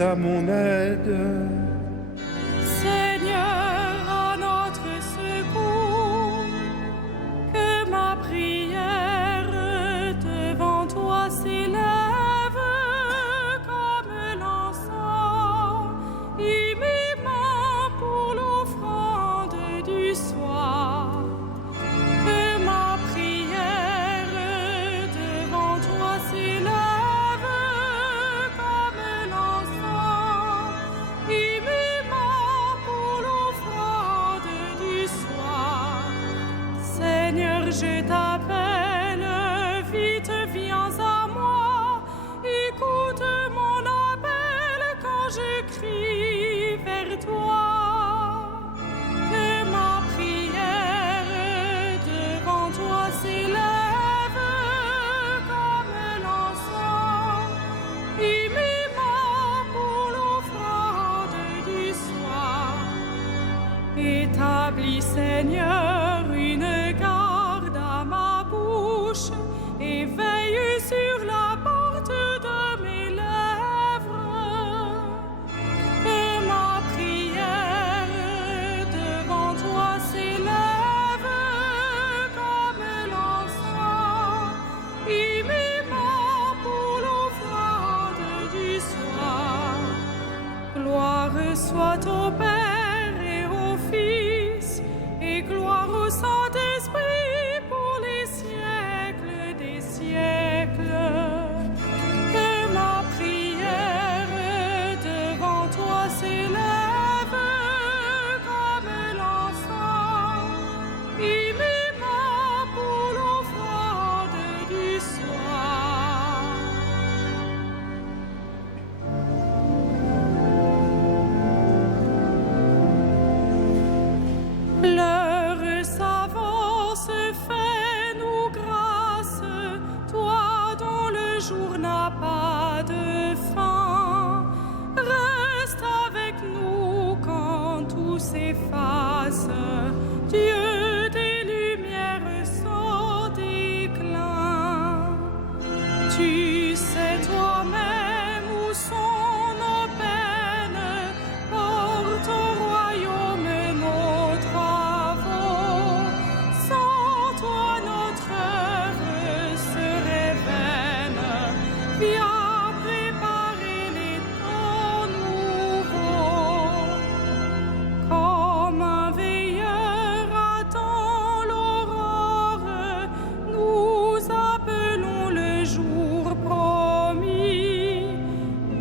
à mon aide. Seigneur, à notre secours, que ma prière devant toi s'élève comme l'encens, et mes mains pour l'offrande du soir. Que ma prière devant toi s'élève comme l'encens, et mes mains pour l'offrande du soir. Seigneur, je t'appelle, vite viens à moi, écoute mon appel quand je crie vers toi. Que ma prière devant toi s'élève comme l'encens, et mes mains pour l'offrande du soir. Établis, Seigneur, une garde à ma bouche, et veille sur la porte de mes lèvres. Que ma prière devant toi s'élève comme l'encens, et mes mains pour l'offrande du soir. Gloire soit au Père et au Fils, et gloire au Saint-Esprit pour les siècles des siècles. Que ma prière devant toi s'élève comme l'encens, et mes mains pour l'offrande du soir. L'heure s'avance, fais-nous grâce, toi dont le jour n'a pas de fin. Reste avec nous quand tout s'efface, Dieu des lumières sans déclin. Tu sais toi-même où sont nos peines, porte au royaume nos travaux. Sans toi notre œuvre serait vaine. Viens préparer les temps nouveaux. Comme un veilleur attend l'aurore, nous appelons le jour promis.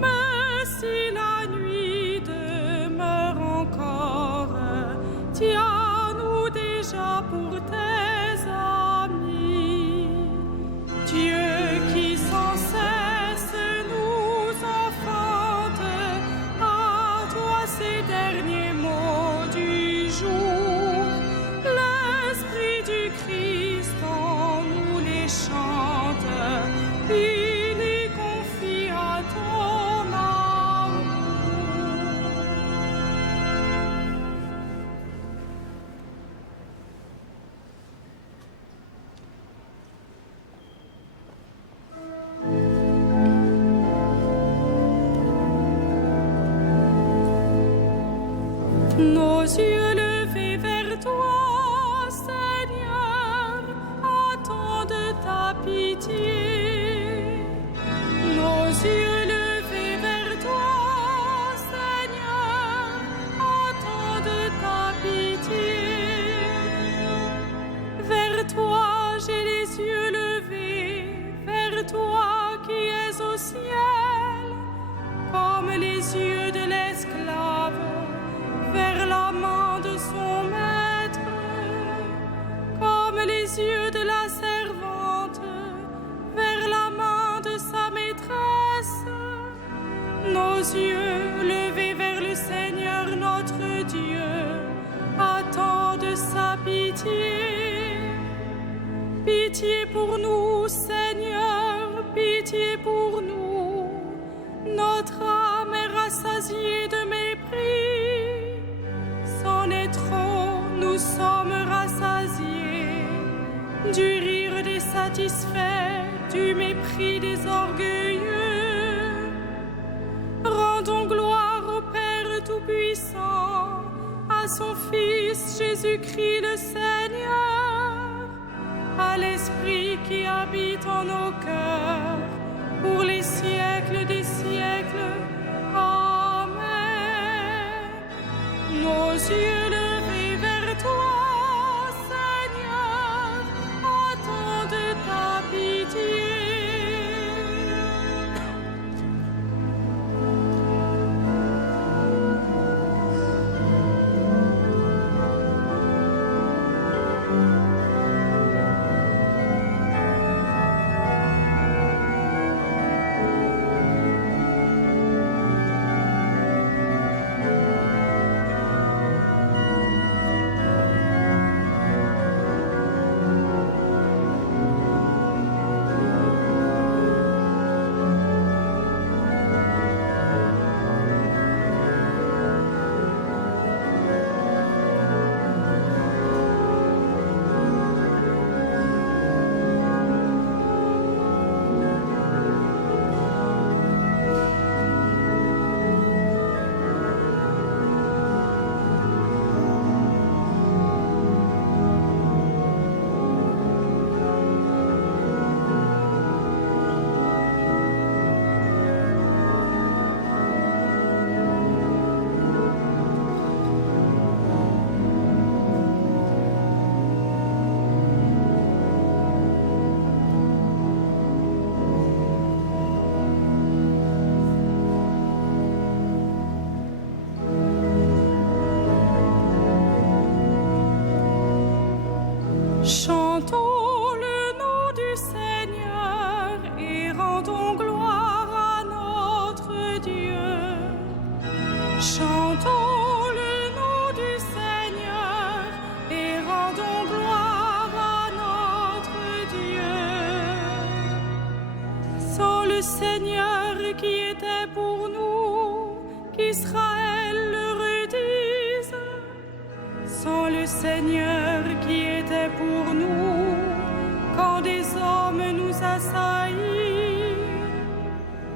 Mais si la nuit demeure encore, tiens-nous déjà pour tes amis. Dieu qui sans cesse nous enfante, à toi ces derniers mots du jour. L'Esprit du Christ en nous les chante, il les confie à ton amour. Nos yeux levés vers toi, Seigneur, attendent ta pitié. Nos yeux levés vers toi, Seigneur, attendent ta pitié. Vers toi j'ai les yeux levés, vers toi qui es au ciel, comme les yeux de l'esclave vers la main de son maître, comme les yeux de la servante vers la main de sa maîtresse. Nos yeux levés vers le Seigneur notre Dieu attendent sa pitié. Pitié pour nous, Seigneur, pitié pour nous. Notre âme est rassasiée de mépris. C'en est trop, nous sommes rassasiés du rire des satisfaits, du mépris des orgueilleux. Rends Rendons gloire au Père Tout-Puissant, à son Fils Jésus-Christ le Seigneur, à l'Esprit qui habite en nos cœurs, pour les siècles des siècles. Amen. Nos yeux levés vers toi, Seigneur, attendent ta pitié. Chantons le nom du Seigneur et rendons gloire à notre Dieu. Chantons le nom du Seigneur et rendons gloire à notre Dieu. Sans le Seigneur qui était pour nous, qu'Israël le redise. Sans le Seigneur qui était pour nous, quand des hommes nous assaillirent,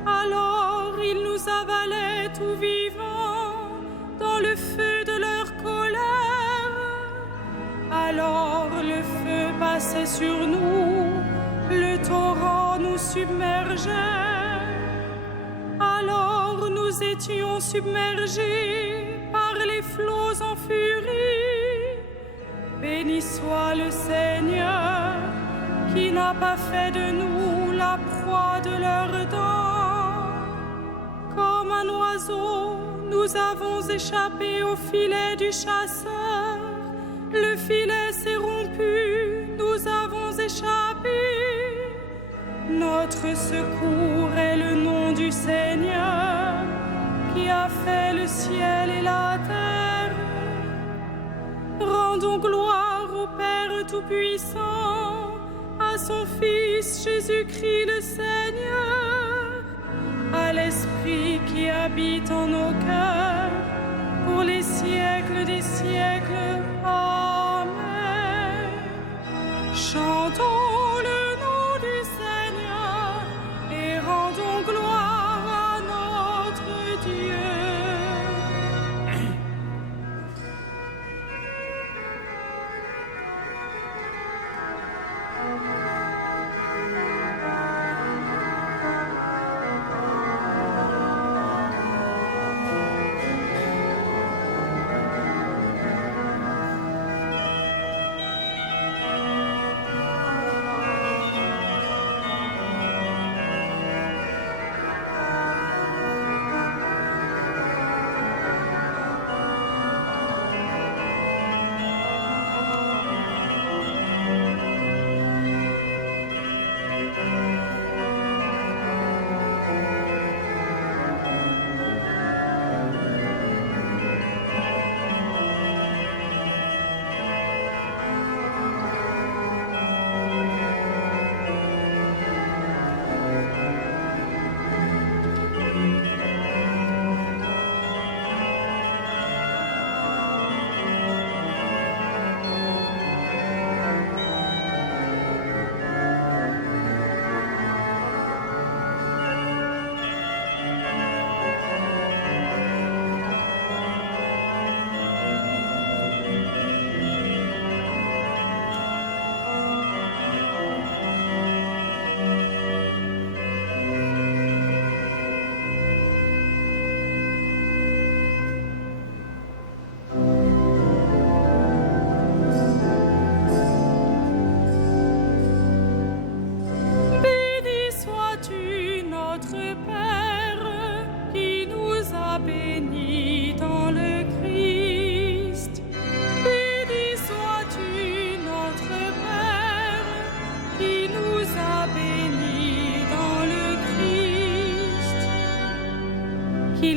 alors ils nous avalaient tout vivants dans le feu de leur colère. Alors le feu passait sur nous, le torrent nous submergeait. Alors nous étions submergés par les flots en furie. Béni soit le Seigneur, qui n'a pas fait de nous la proie de leurs dents. Comme un oiseau, nous avons échappé au filet du chasseur. Le filet s'est rompu, nous avons échappé. Notre secours est le nom du Seigneur, qui a fait le ciel et la terre. Rendons gloire au Père Tout-Puissant, à son Fils Jésus-Christ le Seigneur, à l'Esprit qui habite en nos cœurs, pour les siècles des siècles. Amen. Chantons le nom du Seigneur et rendons gloire à notre Dieu.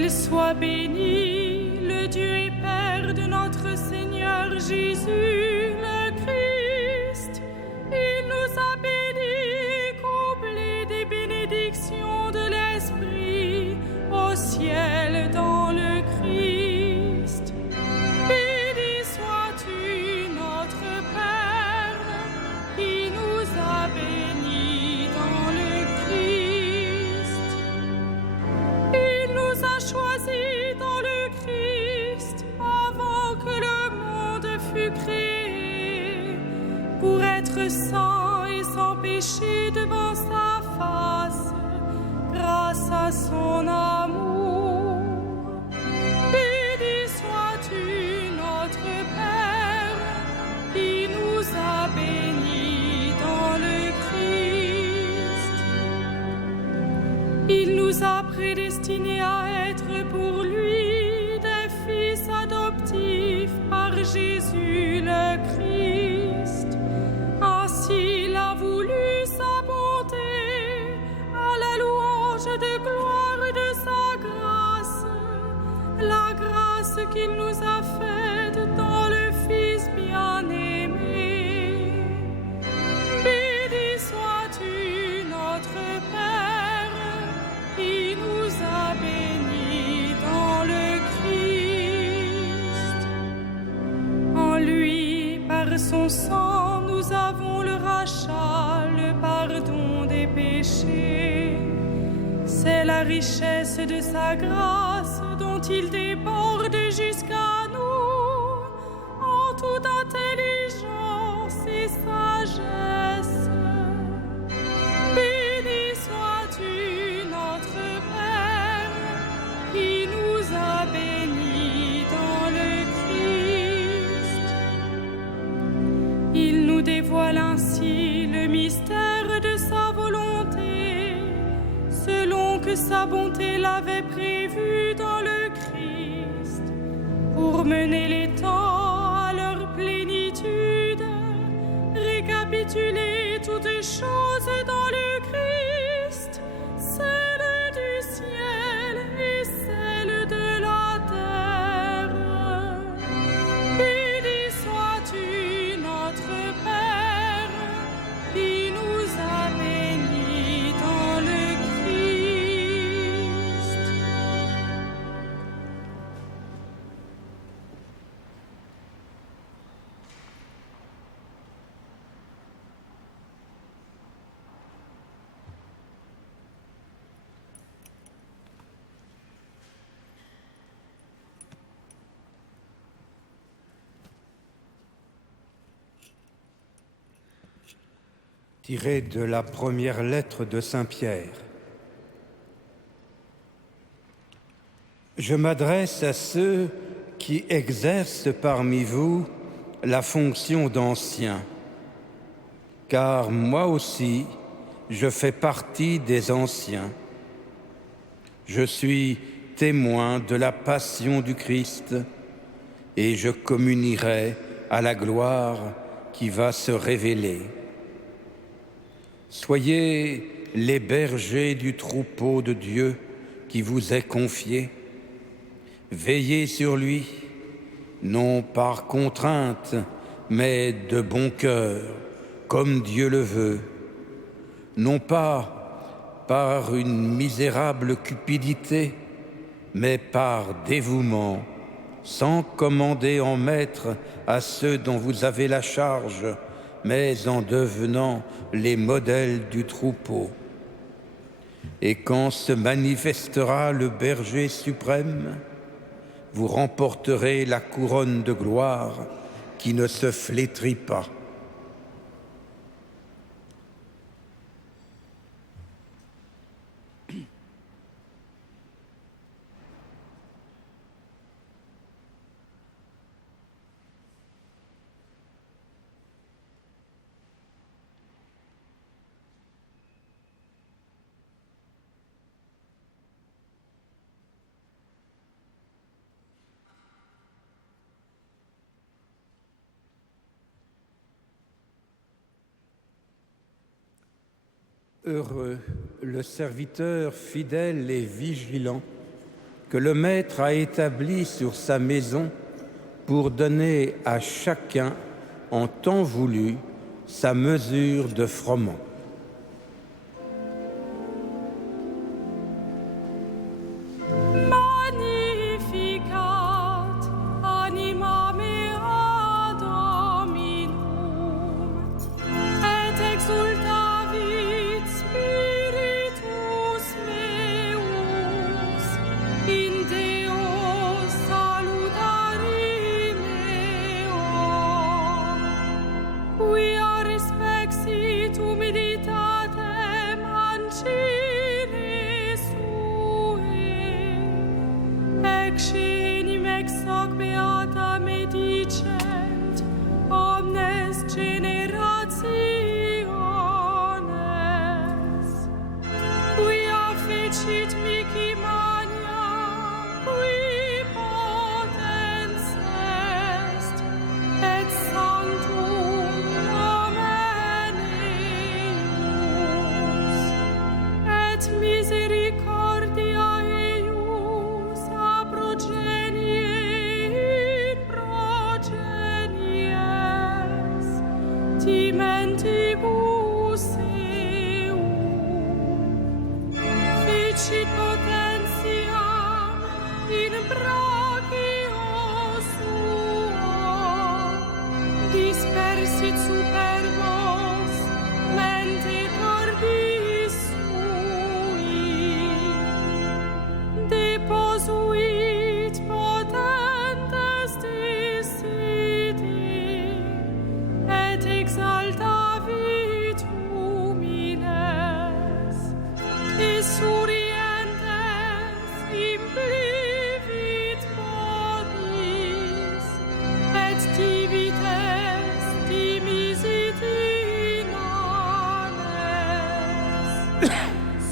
Qu'il soit béni, le Dieu et Père de notre Seigneur Jésus, le Christ. Il nous a bénis, comblés des bénédictions de l'Esprit, au ciel dans le Christ. Béni sois-tu, notre Père, qui nous a bénis dans le Christ. Il nous a choisis dans le Christ avant que le monde fût créé, pour être saints et sans péché devant sa face, grâce à son amour. Béni sois-tu, notre Père, qui nous a bénis dans le Christ. Il nous a prédestinés à être pour lui des fils adoptifs par Jésus le Christ. Ainsi il a voulu sa bonté, à la louange de gloire de sa grâce, la grâce qu'il nous a faite dans le Fils bien-aimé. Béni sois-tu, notre Père, qui nous a bénis dans le Christ. En lui, par son sang, nous avons le rachat, le pardon des péchés. C'est la richesse de sa grâce dont il déborde jusqu'à nous en toute intelligence et sagesse. Béni sois-tu, notre Père, qui nous a bénis dans le Christ. Il nous dévoile ainsi le mystère de sa volonté, selon que sa bonté l'avait prévu dans le Christ, pour mener les temps à leur plénitude, récapituler toutes choses dans le Christ, celles du ciel et celles de la terre. Béni sois-tu, notre Père, qui nous a bénis dans le Christ. Tiré de la première lettre de Saint Pierre. Je m'adresse à ceux qui exercent parmi vous la fonction d'anciens, car moi aussi, je fais partie des anciens. Je suis témoin de la passion du Christ et je communierai à la gloire qui va se révéler. Soyez les bergers du troupeau de Dieu qui vous est confié. Veillez sur lui, non par contrainte, mais de bon cœur, comme Dieu le veut, non pas par une misérable cupidité, mais par dévouement, sans commander en maître à ceux dont vous avez la charge, mais en devenant les modèles du troupeau. Et quand se manifestera le berger suprême, vous remporterez la couronne de gloire qui ne se flétrit pas. Heureux le serviteur fidèle et vigilant que le Maître a établi sur sa maison pour donner à chacun, en temps voulu, sa mesure de froment.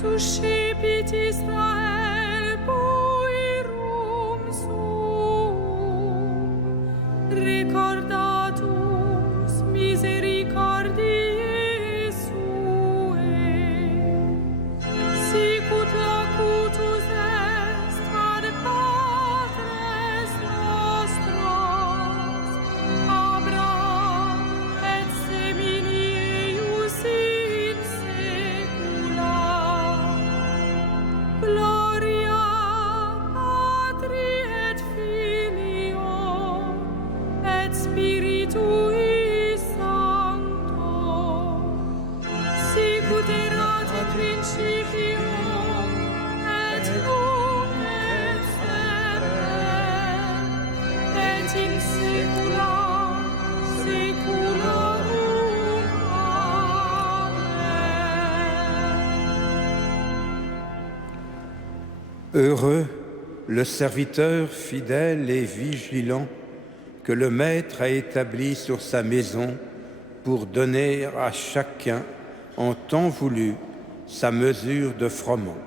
Suscipit Israel puerum suum, recordatus misericordiae suae, sicut locutus est ad patres nostros, Abraham et semini eius in saecula. Gloria Patri et Filio et Spiritui Sancto, sicut erat in principio et nunc et semper et in saecula saeculorum. Amen. Heureux le serviteur fidèle et vigilant que le Maître a établi sur sa maison pour donner à chacun, en temps voulu, sa mesure de froment.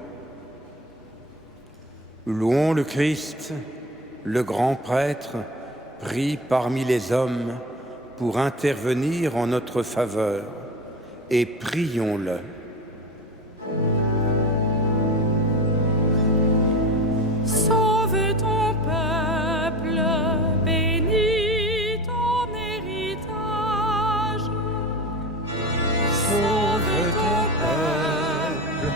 Louons le Christ, le grand prêtre, pris parmi les hommes pour intervenir en notre faveur, et prions-le. Sauve ton peuple, bénis ton héritage. Sauve ton peuple,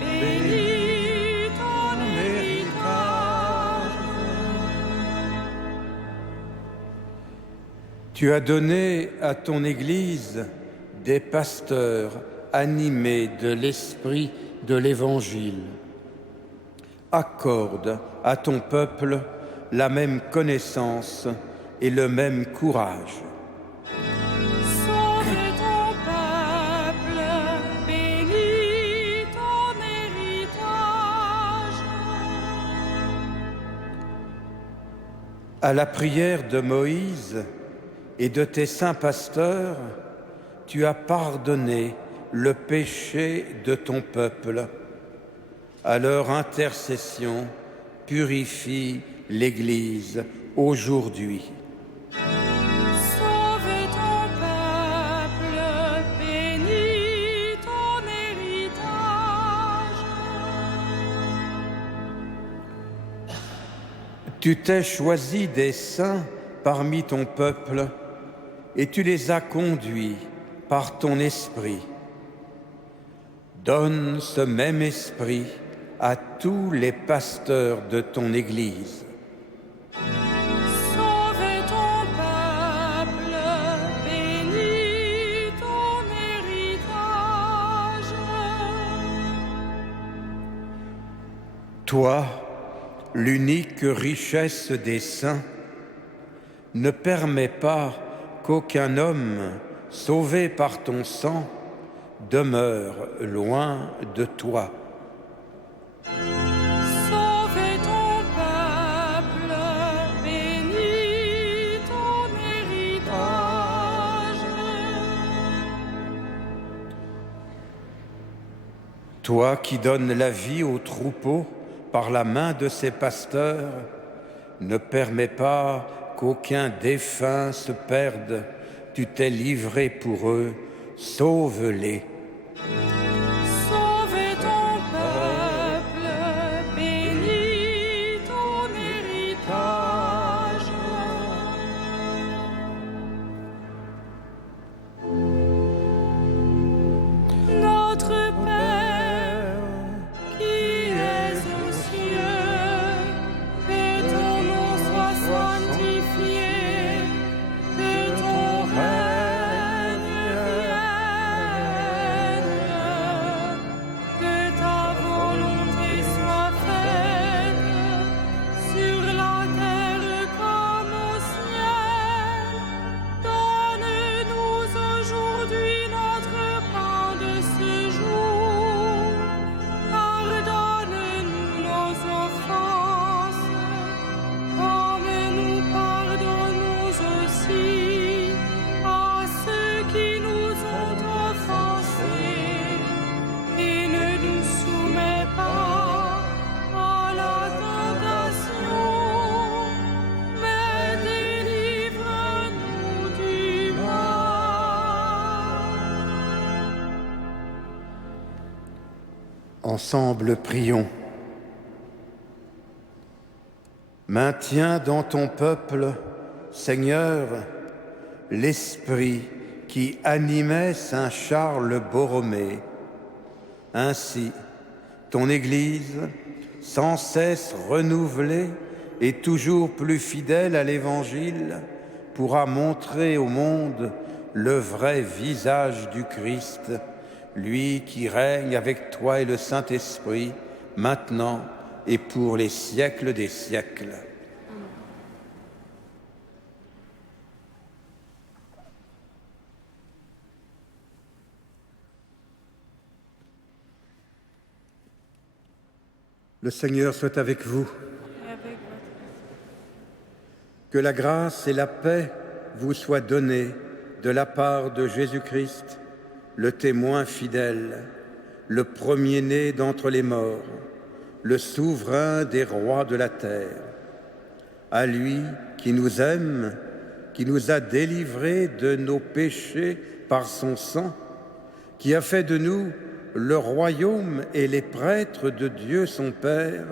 bénis ton héritage. Tu as donné à ton Église des pasteurs animés de l'esprit de l'Évangile. Accorde à ton peuple la même connaissance et le même courage. Sauve ton peuple, bénis ton héritage. À la prière de Moïse et de tes saints pasteurs, tu as pardonné le péché de ton peuple. À leur intercession, purifie l'Église aujourd'hui. Sauve ton peuple, bénis ton héritage. Tu t'es choisi des saints parmi ton peuple et tu les as conduits par ton esprit. Donne ce même esprit à tous les pasteurs de ton Église. Sauve ton peuple, bénis ton héritage. Toi, l'unique richesse des saints, ne permets pas qu'aucun homme, sauvé par ton sang, demeure loin de toi. Sauve ton peuple, bénis ton héritage. Toi qui donnes la vie aux troupeaux par la main de ses pasteurs, ne permets pas qu'aucun défunt se perde. Tu t'es livré pour eux, sauve-les. Sauve ton peuple, bénis ton héritage. Notre Père, qui es aux cieux, que ton nom soit sanctifié, que ton règne vienne, que ta volonté soit faite sur la terre comme au ciel. Donne-nous aujourd'hui notre pain de ce jour. Pardonne-nous nos offenses, comme nous pardonnons aussi à ceux qui nous ont offensés. Et ne nous soumets pas à la tentation, mais délivre-nous du mal. Ensemble, prions. Maintiens dans ton peuple, Seigneur, l'esprit qui animait saint Charles Borromée. Ainsi, ton Église, sans cesse renouvelée et toujours plus fidèle à l'Évangile, pourra montrer au monde le vrai visage du Christ, lui qui règne avec toi et le Saint-Esprit, maintenant et pour les siècles des siècles. Le Seigneur soit avec vous. Et avec votre Que la grâce et la paix vous soient données de la part de Jésus-Christ, le témoin fidèle, le premier-né d'entre les morts, le souverain des rois de la terre. À lui qui nous aime, qui nous a délivrés de nos péchés par son sang, qui a fait de nous le royaume et les prêtres de Dieu son Père,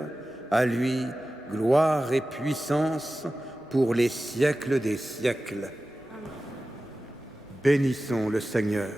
à lui gloire et puissance pour les siècles des siècles. Bénissons le Seigneur.